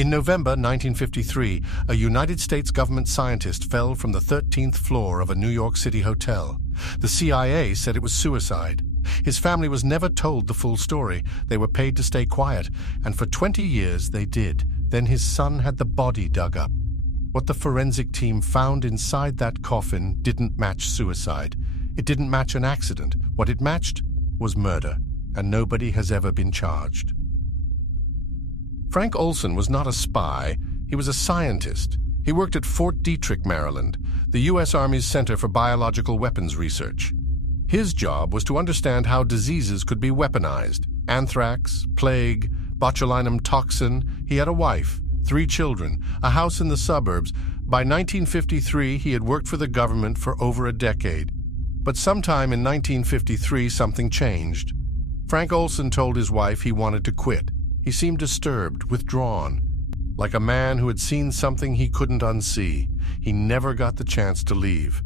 In November 1953, a United States government scientist fell from the 13th floor of a New York City hotel. The CIA said it was suicide. His family was never told the full story. They were paid to stay quiet, and for 20 years they did. Then his son had the body dug up. What the forensic team found inside that coffin didn't match suicide. It didn't match an accident. What it matched was murder, and nobody has ever been charged. Frank Olson was not a spy. He was a scientist. He worked at Fort Detrick, Maryland, the U.S. Army's Center for Biological Weapons Research. His job was to understand how diseases could be weaponized. Anthrax, plague, botulinum toxin. He had a wife, 3 children, a house in the suburbs. By 1953, he had worked for the government for over a decade. But sometime in 1953, something changed. Frank Olson told his wife he wanted to quit. He seemed disturbed, withdrawn, like a man who had seen something he couldn't unsee. He never got the chance to leave.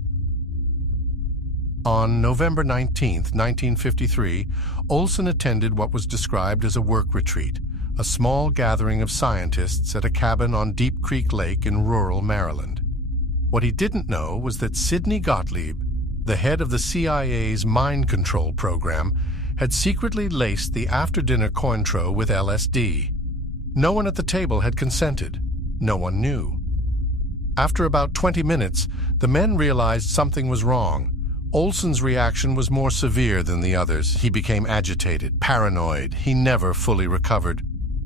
On November 19, 1953, Olson attended what was described as a work retreat, a small gathering of scientists at a cabin on Deep Creek Lake in rural Maryland. What he didn't know was that Sidney Gottlieb, the head of the CIA's mind control program, had secretly laced the after-dinner cointreau with LSD. No one at the table had consented. No one knew. After about 20 minutes, the men realized something was wrong. Olson's reaction was more severe than the others. He became agitated, paranoid. He never fully recovered.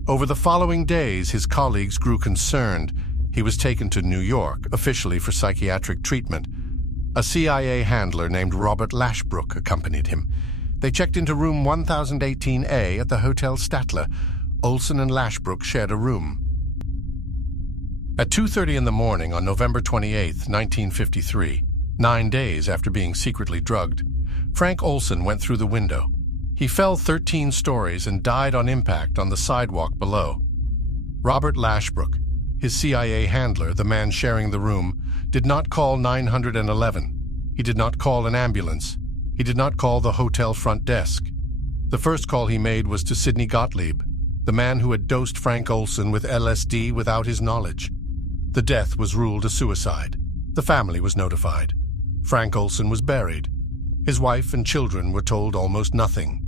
Over the following days, his colleagues grew concerned. He was taken to New York, officially for psychiatric treatment. A CIA handler named Robert Lashbrook accompanied him. They checked into room 1018A at the Hotel Statler. Olson and Lashbrook shared a room. At 2:30 in the morning on November 28, 1953, 9 days after being secretly drugged, Frank Olson went through the window. He fell 13 stories and died on impact on the sidewalk below. Robert Lashbrook, his CIA handler, the man sharing the room, did not call 911. He did not call an ambulance. He did not call the hotel front desk. The first call he made was to Sidney Gottlieb, the man who had dosed Frank Olson with LSD without his knowledge. The death was ruled a suicide. The family was notified. Frank Olson was buried. His wife and children were told almost nothing.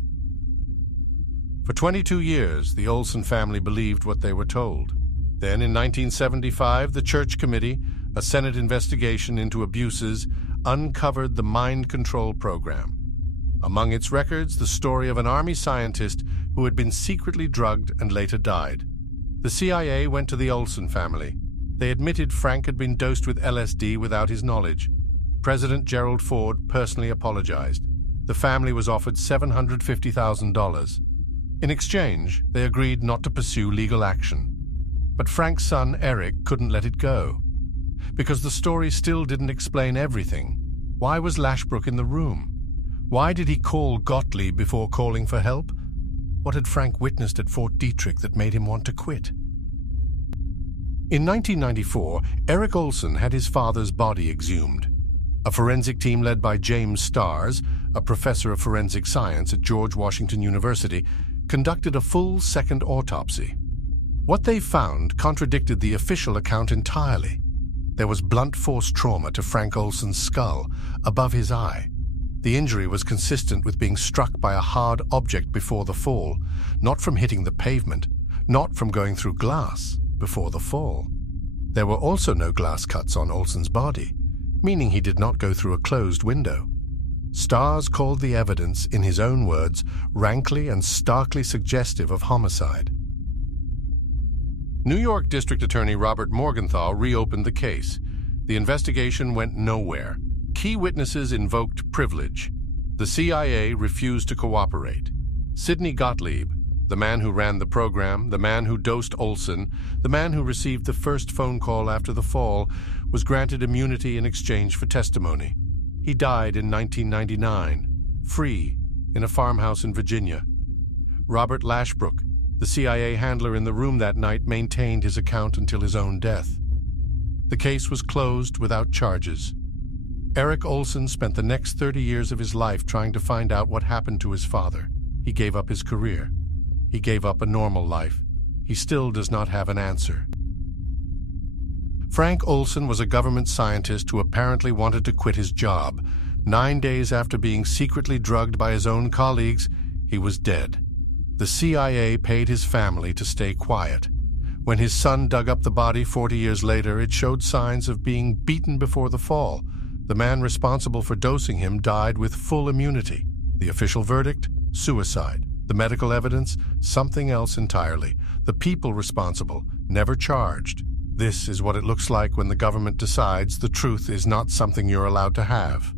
For 22 years, the Olson family believed what they were told. Then, in 1975, the Church Committee, a Senate investigation into abuses, uncovered the mind control program. Among its records, the story of an Army scientist who had been secretly drugged and later died. The CIA went to the Olson family. They admitted Frank had been dosed with LSD without his knowledge. President Gerald Ford personally apologized. The family was offered $750,000. In exchange, they agreed not to pursue legal action. But Frank's son, Eric, couldn't let it go. Because the story still didn't explain everything. Why was Lashbrook in the room? Why did he call Gottlieb before calling for help? What had Frank witnessed at Fort Detrick that made him want to quit? In 1994, Eric Olson had his father's body exhumed. A forensic team led by James Starrs, a professor of forensic science at George Washington University, conducted a full second autopsy. What they found contradicted the official account entirely. There was blunt force trauma to Frank Olson's skull, above his eye. The injury was consistent with being struck by a hard object before the fall, not from hitting the pavement, not from going through glass before the fall. There were also no glass cuts on Olson's body, meaning he did not go through a closed window. Starrs called the evidence, in his own words, rankly and starkly suggestive of homicide. New York District Attorney Robert Morgenthau reopened the case. The investigation went nowhere. Key witnesses invoked privilege. The CIA refused to cooperate. Sidney Gottlieb, the man who ran the program, the man who dosed Olson, the man who received the first phone call after the fall, was granted immunity in exchange for testimony. He died in 1999, free, in a farmhouse in Virginia. Robert Lashbrook, the CIA handler in the room that night, maintained his account until his own death. The case was closed without charges. Eric Olson spent the next 30 years of his life trying to find out what happened to his father. He gave up his career. He gave up a normal life. He still does not have an answer. Frank Olson was a government scientist who apparently wanted to quit his job. 9 days after being secretly drugged by his own colleagues, he was dead. The CIA paid his family to stay quiet. When his son dug up the body 40 years later, it showed signs of being beaten before the fall. The man responsible for dosing him died with full immunity. The official verdict? Suicide. The medical evidence? Something else entirely. The people responsible? Never charged. This is what it looks like when the government decides the truth is not something you're allowed to have.